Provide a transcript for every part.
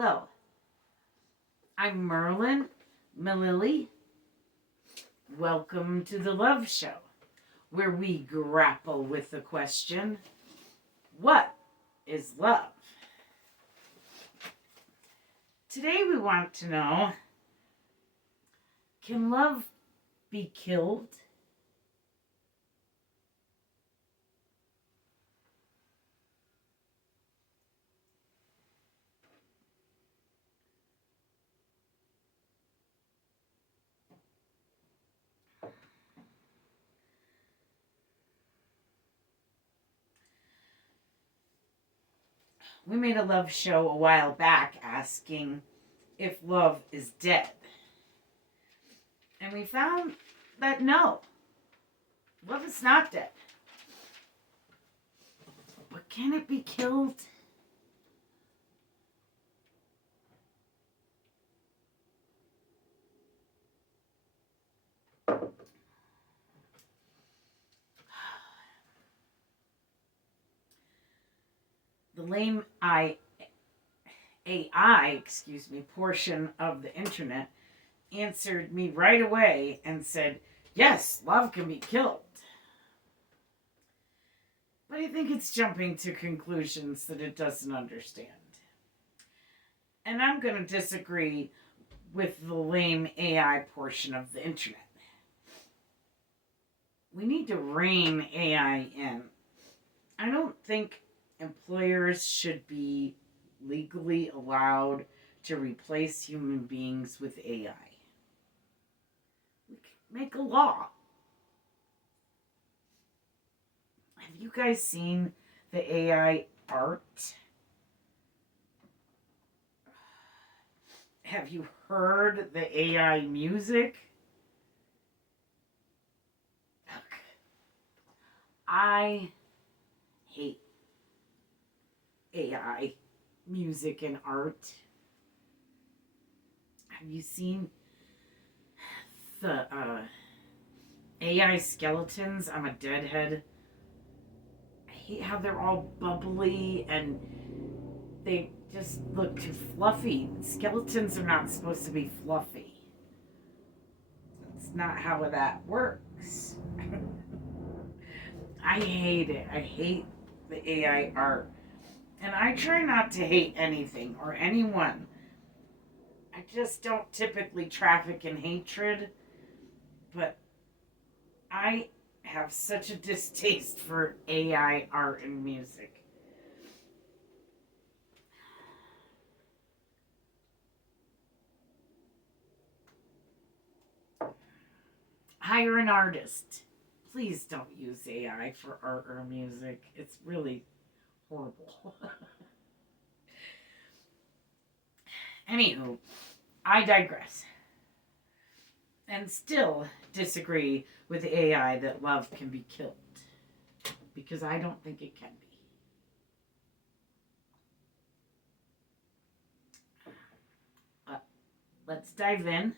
Hello, I'm Merlin, Mililli. Welcome to the Love Show, where we grapple with the question, what is love? Today we want to know, can love be killed? We made a love show a while back asking if love is dead. And we found that no, love is not dead. But can it be killed? The lame AI, portion of the internet answered me right away and said, yes, love can be killed. But I think it's jumping to conclusions that it doesn't understand. And I'm going to disagree with the lame AI portion of the internet. We need to rein AI in. I don't think employers should be legally allowed to replace human beings with AI. We can make a law. Have you guys seen the AI art? Have you heard the AI music? I hate AI music and art. Have you seen the AI skeletons? I'm a deadhead. I hate how they're all bubbly and they just look too fluffy. Skeletons are not supposed to be fluffy. That's not how that works. I hate it. I hate the AI art. And I try not to hate anything or anyone. I just don't typically traffic in hatred. But I have such a distaste for AI art and music. Hire an artist. Please don't use AI for art or music. It's really horrible. Anywho, I digress. And still disagree with AI that love can be killed. Because I don't think it can be. Let's dive in.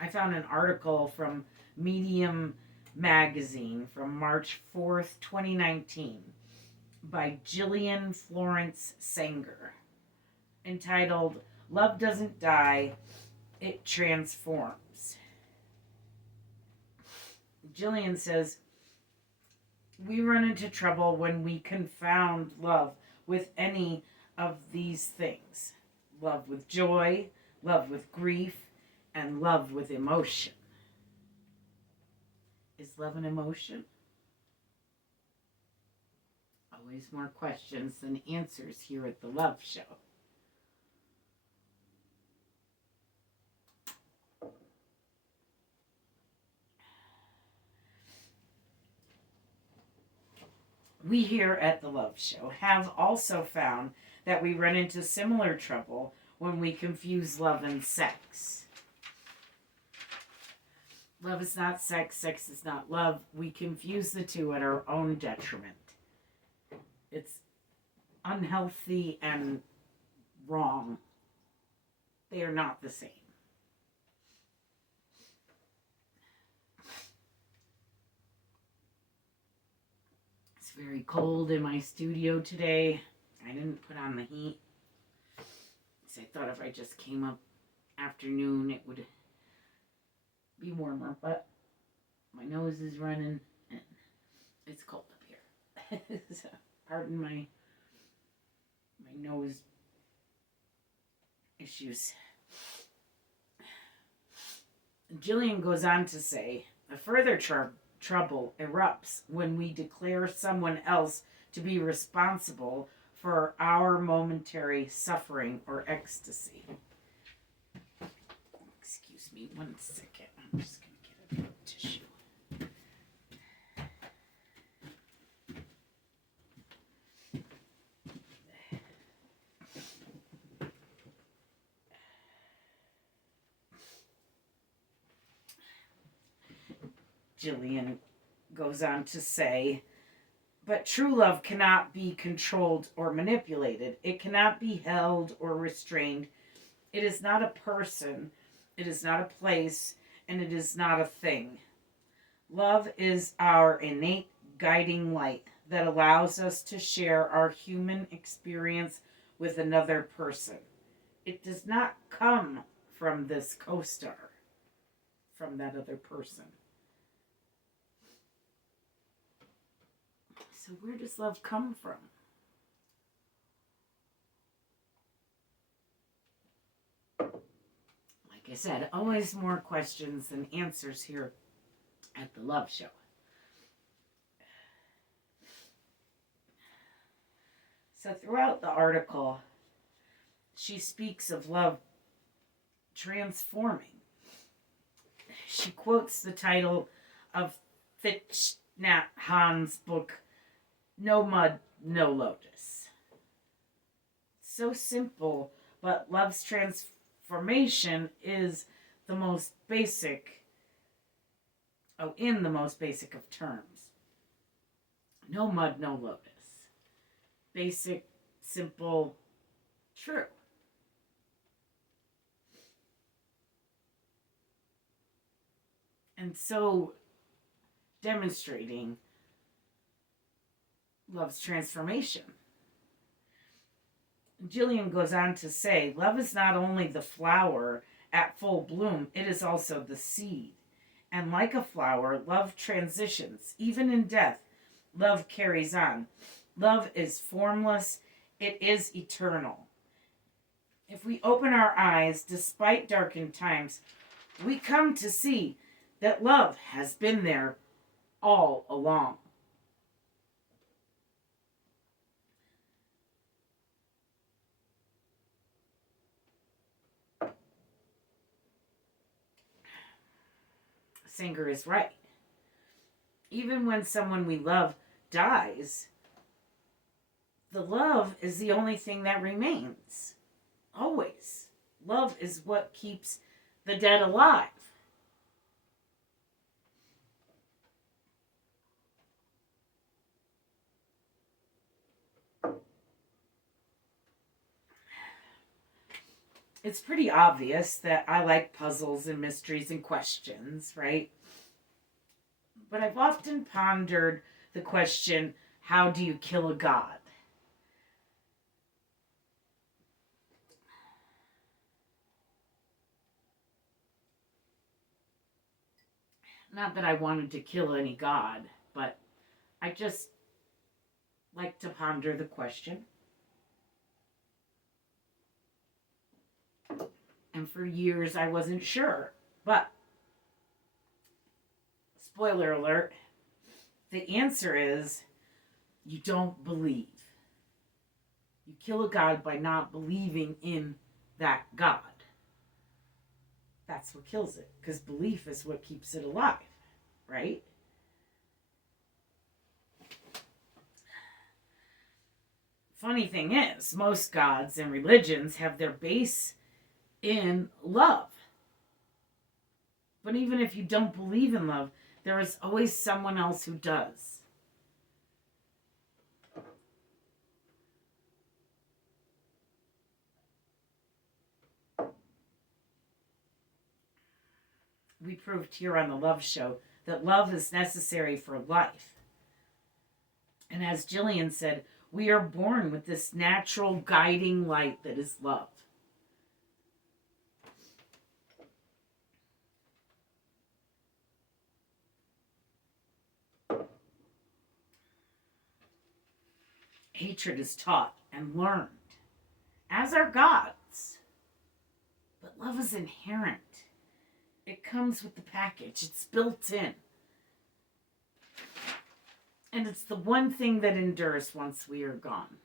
I found an article from Medium magazine from March 4th, 2019 by Jillian Florence Sanger entitled Love Doesn't Die, It Transforms. Jillian says, we run into trouble when we confound love with any of these things. Love with joy, love with grief, and love with emotion. Is love an emotion? Always more questions than answers here at the Love Show. We here at the Love Show have also found that we run into similar trouble when we confuse love and sex. Love is not sex, sex is not love. We confuse the two at our own detriment. It's unhealthy and wrong. They are not the same. very cold in my studio today. I didn't put on the heat. So I thought if I just came up afternoon, it would be warmer. But my nose is running and it's cold up here. So pardon my nose issues. Jillian goes on to say, a further trouble erupts when we declare someone else to be responsible for our momentary suffering or ecstasy. Excuse me 1 second. I'm just going to get a bit of tissue. Jillian goes on to say, but true love cannot be controlled or manipulated. It cannot be held or restrained. It is not a person. It is not a place. And it is not a thing. Love is our innate guiding light that allows us to share our human experience with another person. It does not come from this co-star, from that other person. So where does love come from? Like I said, always more questions than answers here at the Love Show. So throughout the article, she speaks of love transforming. She quotes the title of Thich Nhat Hanh's book, No Mud, No Lotus. So simple, but love's transformation is the most basic, in the most basic of terms. No mud, no lotus. Basic, simple, true. And so demonstrating love's transformation. Jillian goes on to say, love is not only the flower at full bloom, it is also the seed. And like a flower, love transitions. Even in death, love carries on. Love is formless. It is eternal. If we open our eyes, despite darkened times, we come to see that love has been there all along. Singer is right. Even when someone we love dies, the love is the only thing that remains. Always. Love is what keeps the dead alive. It's pretty obvious that I like puzzles and mysteries and questions, right? But I've often pondered the question, how do you kill a god? Not that I wanted to kill any god, but I just like to ponder the question. And for years I wasn't sure. But, spoiler alert, the answer is you don't believe. You kill a god by not believing in that god. That's what kills it. Because belief is what keeps it alive. Right? Funny thing is, most gods and religions have their base in love. But even if you don't believe in love, there is always someone else who does. We proved here on the Love Show that love is necessary for life. And as Jillian said, we are born with this natural guiding light that is love. Hatred is taught and learned, as are gods. But love is inherent. It comes with the package. It's built in. And it's the one thing that endures once we are gone.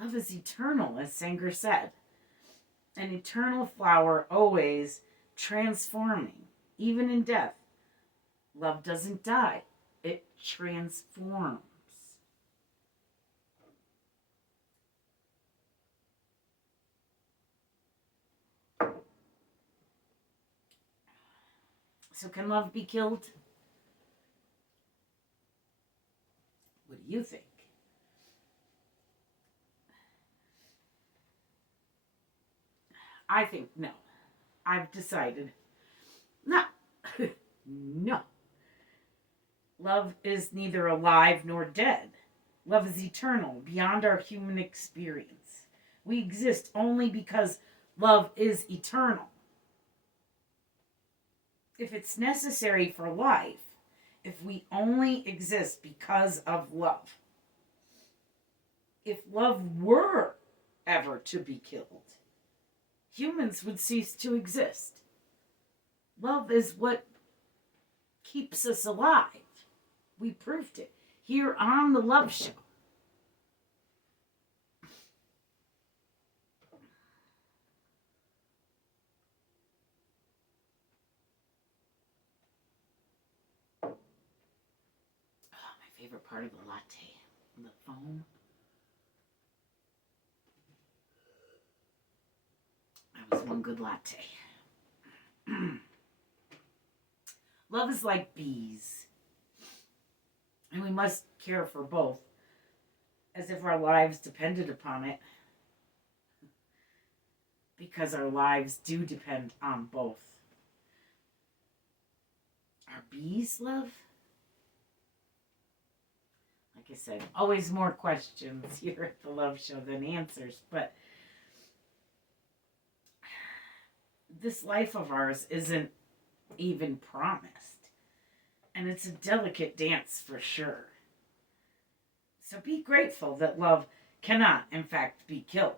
Love is eternal, as Sanger said. An eternal flower, always transforming, even in death. Love doesn't die. It transforms. So can love be killed? What do you think? I think no. I've decided no. No. Love is neither alive nor dead. Love is eternal, beyond our human experience. We exist only because love is eternal. If it's necessary for life, if we only exist because of love, if love were ever to be killed, humans would cease to exist. Love is what keeps us alive. We proved it here on The Love Show. Favorite part of the latte, the foam. That was one good latte. Love is like bees, and we must care for both, as if our lives depended upon it, because our lives do depend on both. Are bees love? Like I said, always more questions here at The Love Show than answers. But this life of ours isn't even promised. And it's a delicate dance for sure. So be grateful that love cannot, in fact, be killed.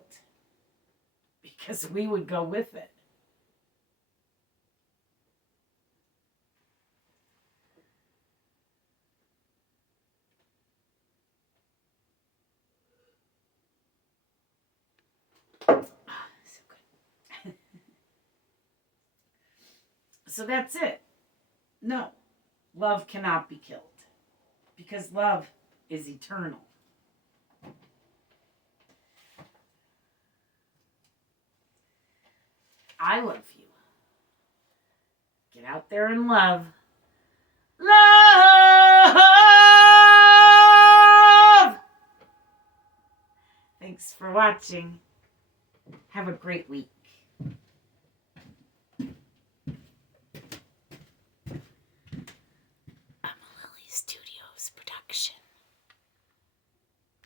Because we would go with it. So that's it. No, love cannot be killed. Because love is eternal. I love you. Get out there and love. Love! Thanks for watching. Have a great week. Mililli Studios production.